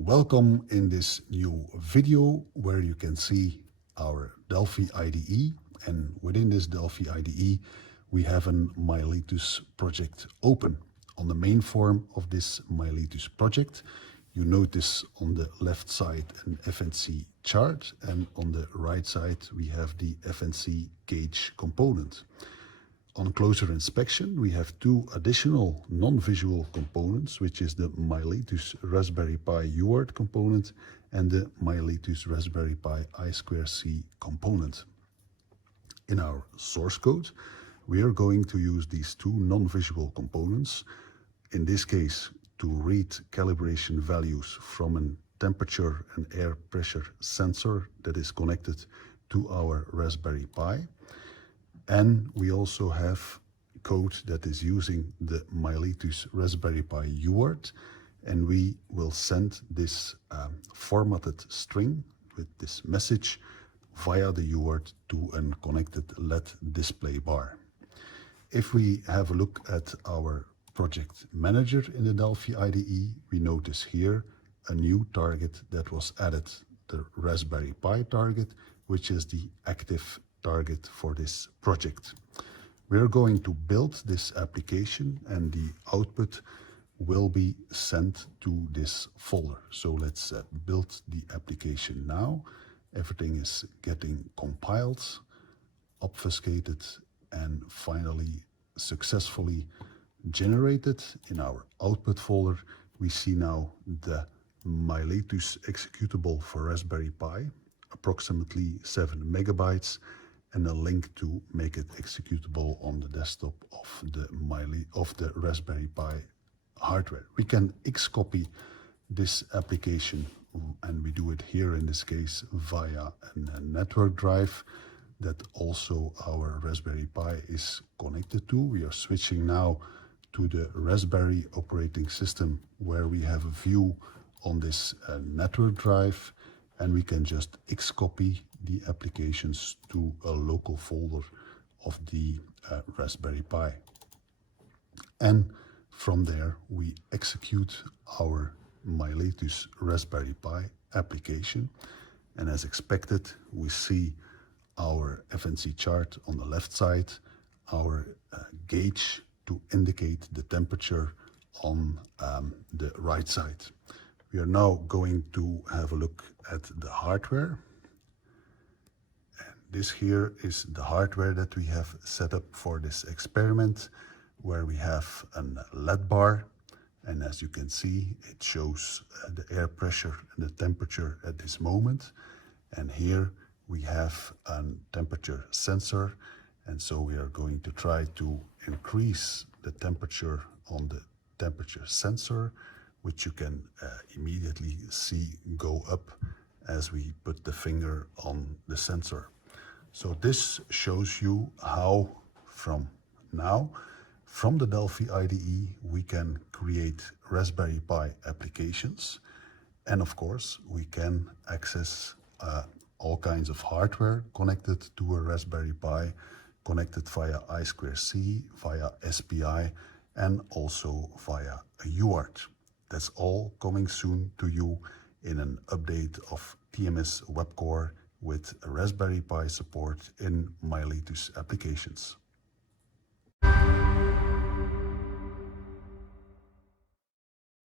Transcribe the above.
Welcome in this new video where you can see our Delphi IDE, and within this Delphi IDE we have an Miletus project open. On the main form of this Miletus project you notice on the left side an FNC chart, and on the right side we have the FNC gauge component. On closer inspection, we have two additional non-visual components, which is the Miletus Raspberry Pi UART component and the Miletus Raspberry Pi I2C component. In our source code, we are going to use these two non-visual components, in this case to read calibration values from a temperature and air pressure sensor that is connected to our Raspberry Pi. And we also have code that is using the Miletus Raspberry Pi UART, and we will send this formatted string with this message via the UART to a connected LED display bar. If we have a look at our project manager in the Delphi IDE, we notice here a new target that was added, the Raspberry Pi target, which is the active target for this project. We are going to build this application and the output will be sent to this folder. So let's build the application now. Everything is getting compiled, obfuscated, and finally successfully generated. In our output folder we see now the Miletus executable for Raspberry Pi, approximately 7 megabytes, and a link to make it executable on the desktop of the Raspberry Pi hardware. We can Xcopy this application, and we do it here in this case via a network drive that also our Raspberry Pi is connected to. We are switching now to the Raspberry operating system where we have a view on this network drive, and we can just Xcopy the applications to a local folder of the Raspberry Pi. And from there we execute our Miletus Raspberry Pi application, and as expected we see our FNC chart on the left side, our gauge to indicate the temperature on the right side. We are now going to have a look at the hardware. And this here is the hardware that we have set up for this experiment, where we have a LED bar, and as you can see it shows the air pressure and the temperature at this moment. And here we have a temperature sensor, and so we are going to try to increase the temperature on the temperature sensor, which you can immediately see go up as we put the finger on the sensor. So this shows you how from the Delphi IDE we can create Raspberry Pi applications, and of course we can access all kinds of hardware connected to a Raspberry Pi, connected via I2C, via SPI, and also via a UART. That's all coming soon to you in an update of TMS WEB Core with Raspberry Pi support in Miletus applications.